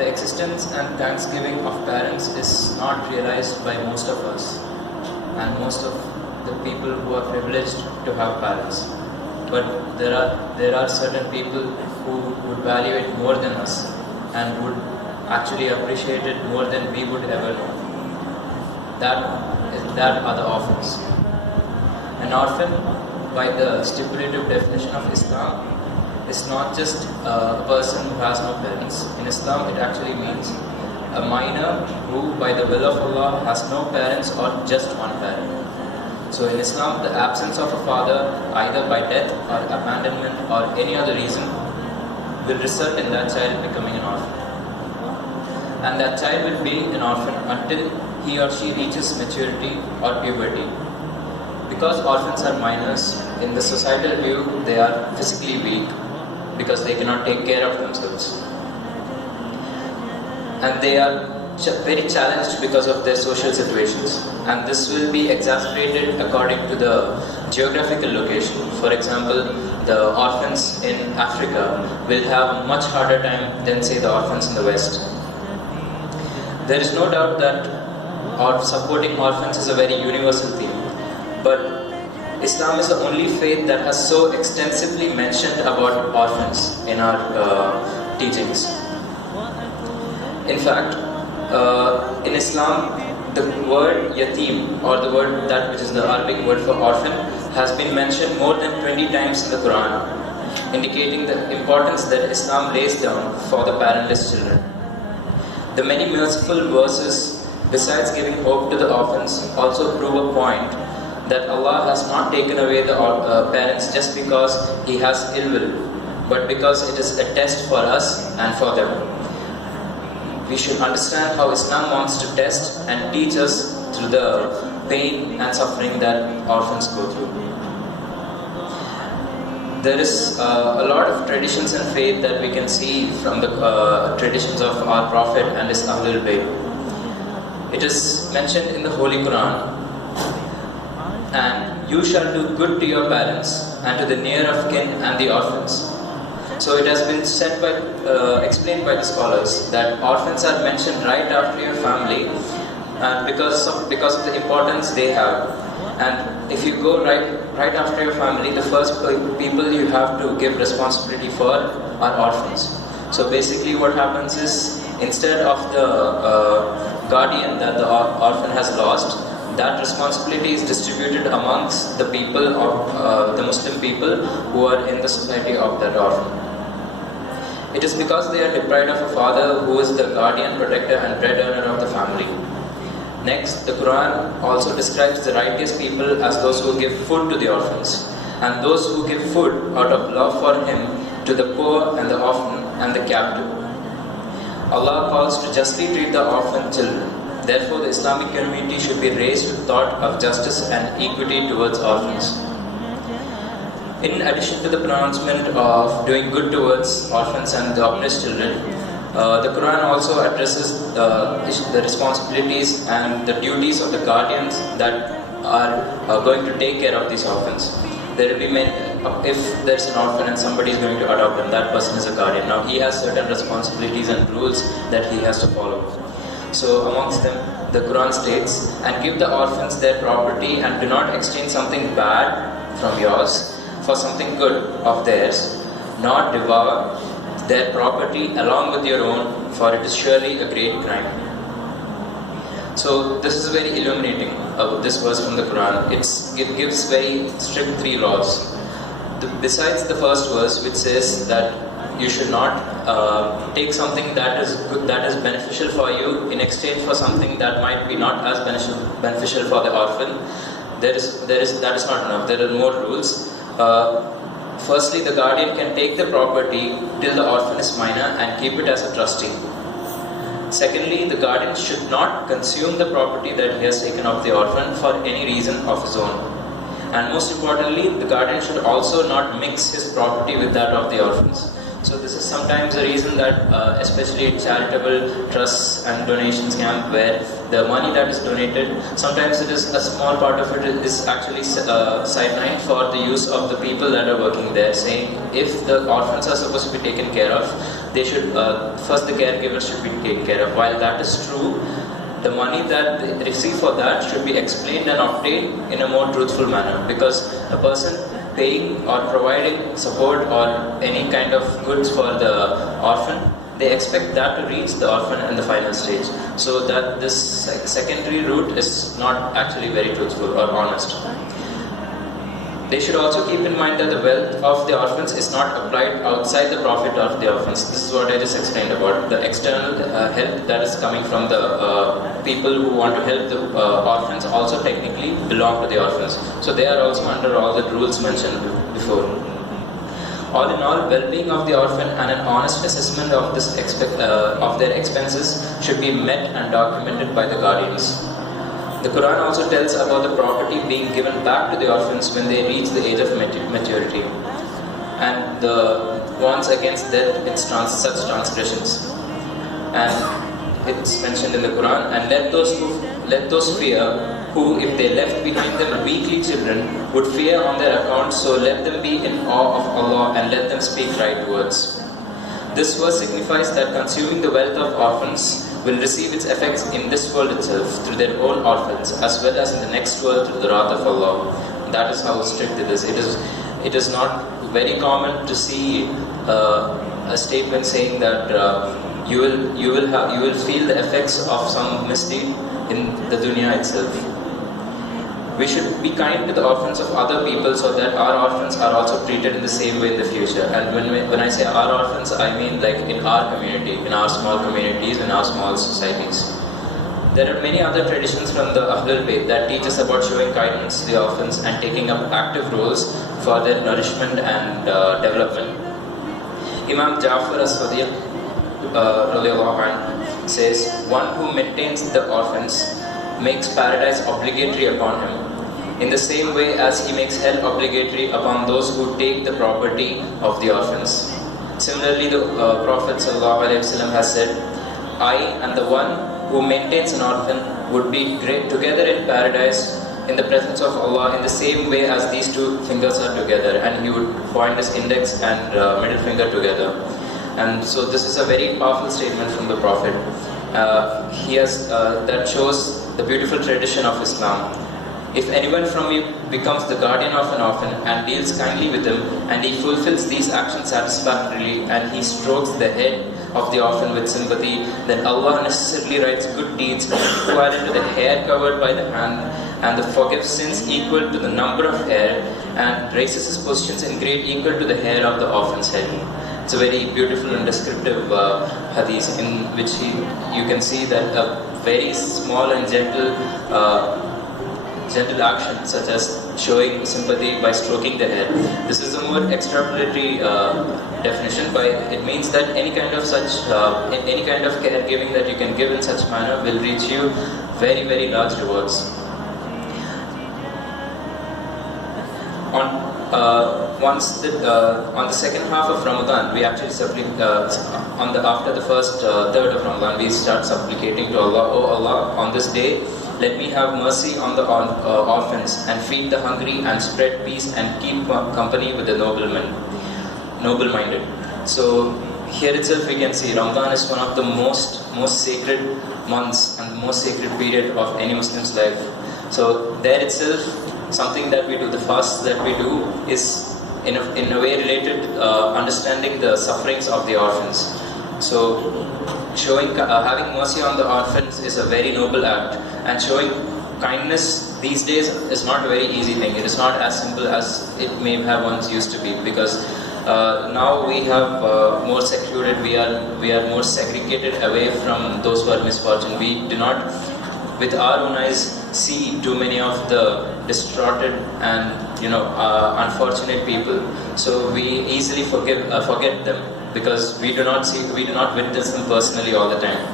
the existence and thanksgiving of parents is not realized by most of us and most of the people who are privileged to have parents. But there are certain people who would value it more than us and would actually appreciate it more than we would ever know. That are the orphans. An orphan, by the stipulative definition of Islam, is not just a person who has no parents. In Islam, it actually means a minor who, by the will of Allah, has no parents or just one parent. So in Islam, the absence of a father, either by death or abandonment or any other reason, will result in that child becoming an orphan. And that child will be an orphan until he or she reaches maturity or puberty. Because orphans are minors, in the societal view, they are physically weak because they cannot take care of themselves. And they are very challenged because of their social situations. And this will be exacerbated according to the geographical location. For example, the orphans in Africa will have a much harder time than, say, the orphans in the West. There is no doubt that supporting orphans is a very universal theme. But Islam is the only faith that has so extensively mentioned about orphans in our teachings. In fact, in Islam, the word yatim, or the word that which is the Arabic word for orphan, has been mentioned more than 20 times in the Quran, indicating the importance that Islam lays down for the parentless children. The many merciful verses, besides giving hope to the orphans, also prove a point that Allah has not taken away the parents just because He has ill will, but because it is a test for us and for them. We should understand how Islam wants to test and teach us through the pain and suffering that orphans go through. There is a lot of traditions and faith that we can see from the traditions of our Prophet and his Ahlul Bayt. It is mentioned in the Holy Quran, and you shall do good to your parents and to the near of kin and the orphans. So it has been said explained by the scholars that orphans are mentioned right after your family, and because of the importance they have. And if you go right after your family, the first people you have to give responsibility for are orphans. So basically what happens is, instead of the guardian that the orphan has lost, that responsibility is distributed amongst the people of the Muslim people who are in the society of that orphan. It is because they are deprived of a father who is the guardian, protector and bread earner of the family. Next, the Quran also describes the righteous people as those who give food to the orphans, and those who give food out of love for Him to the poor and the orphan and the captive. Allah calls to justly treat the orphan children. Therefore, the Islamic community should be raised with thought of justice and equity towards orphans. In addition to the pronouncement of doing good towards orphans and the orphanage children, the Quran also addresses the responsibilities and the duties of the guardians that are going to take care of these orphans. There will be if there's an orphan and somebody is going to adopt him, that person is a guardian. Now he has certain responsibilities and rules that he has to follow. So amongst them, the Quran states, "And give the orphans their property, and do not exchange something bad from yours for something good of theirs, nor devour their property along with your own, for it is surely a great crime." So this is very illuminating, this verse from the Quran. It gives very strict 3 laws. Besides the first verse, which says that you should not take something that is good, that is beneficial for you, in exchange for something that might be not as beneficial for the orphan. That is not enough. There are more rules. Firstly, the guardian can take the property till the orphan is minor and keep it as a trustee. Secondly, the guardian should not consume the property that he has taken of the orphan for any reason of his own. And most importantly, the guardian should also not mix his property with that of the orphans. So this is sometimes a reason that, especially charitable trusts and donations camp, where the money that is donated, sometimes it is a small part of it is actually sidelined for the use of the people that are working there, saying if the orphans are supposed to be taken care of, they should first the caregivers should be taken care of. While that is true, the money that they receive for that should be explained and obtained in a more truthful manner, because a person paying or providing support or any kind of goods for the orphan, they expect that to reach the orphan in the final stage. So that this secondary route is not actually very truthful or honest. They should also keep in mind that the wealth of the orphans is not applied outside the profit of the orphans. This is what I just explained about. The external help that is coming from the people who want to help the orphans also technically belong to the orphans. So they are also under all the rules mentioned before. All in all, well-being of the orphan and an honest assessment of their expenses should be met and documented by the guardians. The Quran also tells about the property being given back to the orphans when they reach the age of maturity, and the ones against death with such transgressions. And it's mentioned in the Quran, and let those fear who, if they left behind them weakly children, would fear on their account, so let them be in awe of Allah and let them speak right words. This verse signifies that consuming the wealth of orphans will receive its effects in this world itself through their own orphans, as well as in the next world through the wrath of Allah. That is how strict it is. It is not very common to see a statement saying that you will feel the effects of some misdeed in the dunya itself. We should be kind to the orphans of other people so that our orphans are also treated in the same way in the future. And when I say our orphans, I mean like in our community, in our small communities, in our small societies. There are many other traditions from the Ahlul Bayt that teach us about showing kindness to the orphans and taking up active roles for their nourishment and development. Imam Ja'far as-Sadiq says, one who maintains the orphans makes paradise obligatory upon him, in the same way as he makes hell obligatory upon those who take the property of the orphans. Similarly, the Prophet ﷺ has said, I and the one who maintains an orphan would be together in paradise in the presence of Allah in the same way as these two fingers are together, and he would point his index and middle finger together. And so this is a very powerful statement from the Prophet. That shows the beautiful tradition of Islam. If anyone from you becomes the guardian of an orphan and deals kindly with him, and he fulfills these actions satisfactorily, and he strokes the head of the orphan with sympathy, then Allah necessarily writes good deeds equivalent to the hair covered by the hand, and forgives sins equal to the number of hair, and raises his positions in grade equal to the hair of the orphan's head. It's a very beautiful and descriptive hadith in which you can see that a very small and gentle action, such as showing sympathy by stroking the hair. This is a more extrapolatory definition, but it means that any kind of caregiving that you can give in such manner will reach you very, very large rewards. On the second half of Ramadan, we actually after the first third of Ramadan, we start supplicating to Allah, oh Allah, on this day, let me have mercy on the orphans and feed the hungry and spread peace and keep company with the noble-minded. So here itself we can see Ramadan is one of the most sacred months and the most sacred period of any Muslim's life. So there itself, something that we do, the fast that we do, is in a way related understanding the sufferings of the orphans. So having mercy on the orphans is a very noble act, and showing kindness these days is not a very easy thing. It is not as simple as it may have once used to be, because now we have more secluded, we are more segregated away from those who are misfortunate. We do not, with our own eyes, see too many of the distraughted and unfortunate people. So we easily forget them, because we do not witness them personally all the time.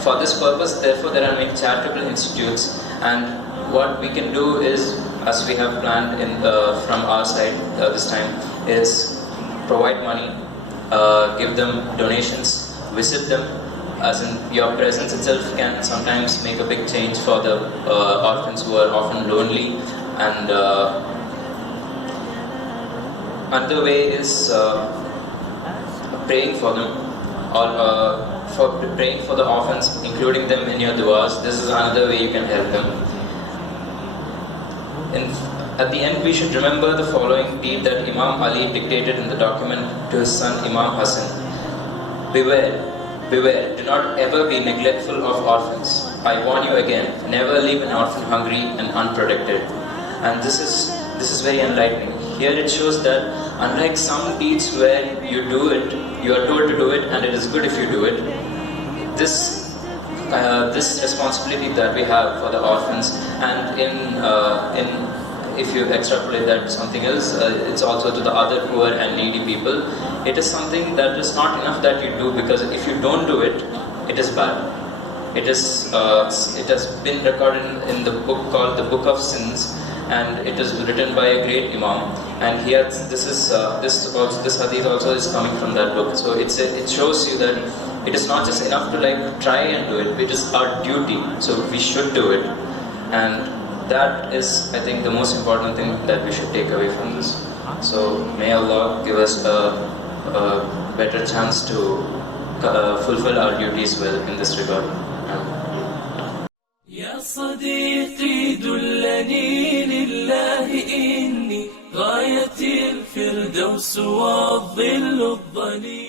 For this purpose, therefore, there are many charitable institutes, and what we can do is, as we have planned from our side this time, is provide money, give them donations, visit them, as in your presence itself can sometimes make a big change for the orphans who are often lonely. And another way is praying for them, or for praying for the orphans, including them in your du'as. This is another way you can help them. At the end, we should remember the following deed that Imam Ali dictated in the document to his son Imam Hassan. Beware, beware, do not ever be neglectful of orphans. I warn you again, never leave an orphan hungry and unprotected. And this is very enlightening. Here it shows that unlike some deeds where you do it, you are told to do it and it is good if you do it, this responsibility that we have for the orphans, and if you extrapolate that to something else, it's also to the other poor and needy people. It is something that is not enough that you do, because if you don't do it, it is bad. It has been recorded in the book called the Book of Sins, and it is written by a great Imam. And here, this hadith also is coming from that book. So it shows you that it is not just enough to try and do it. It is our duty. So we should do it, and that is, I think, the most important thing that we should take away from this. So may Allah give us a better chance to fulfill our duties well in this regard. يا صديقي دلني لله إني غاية الفردوس والظل الظليل.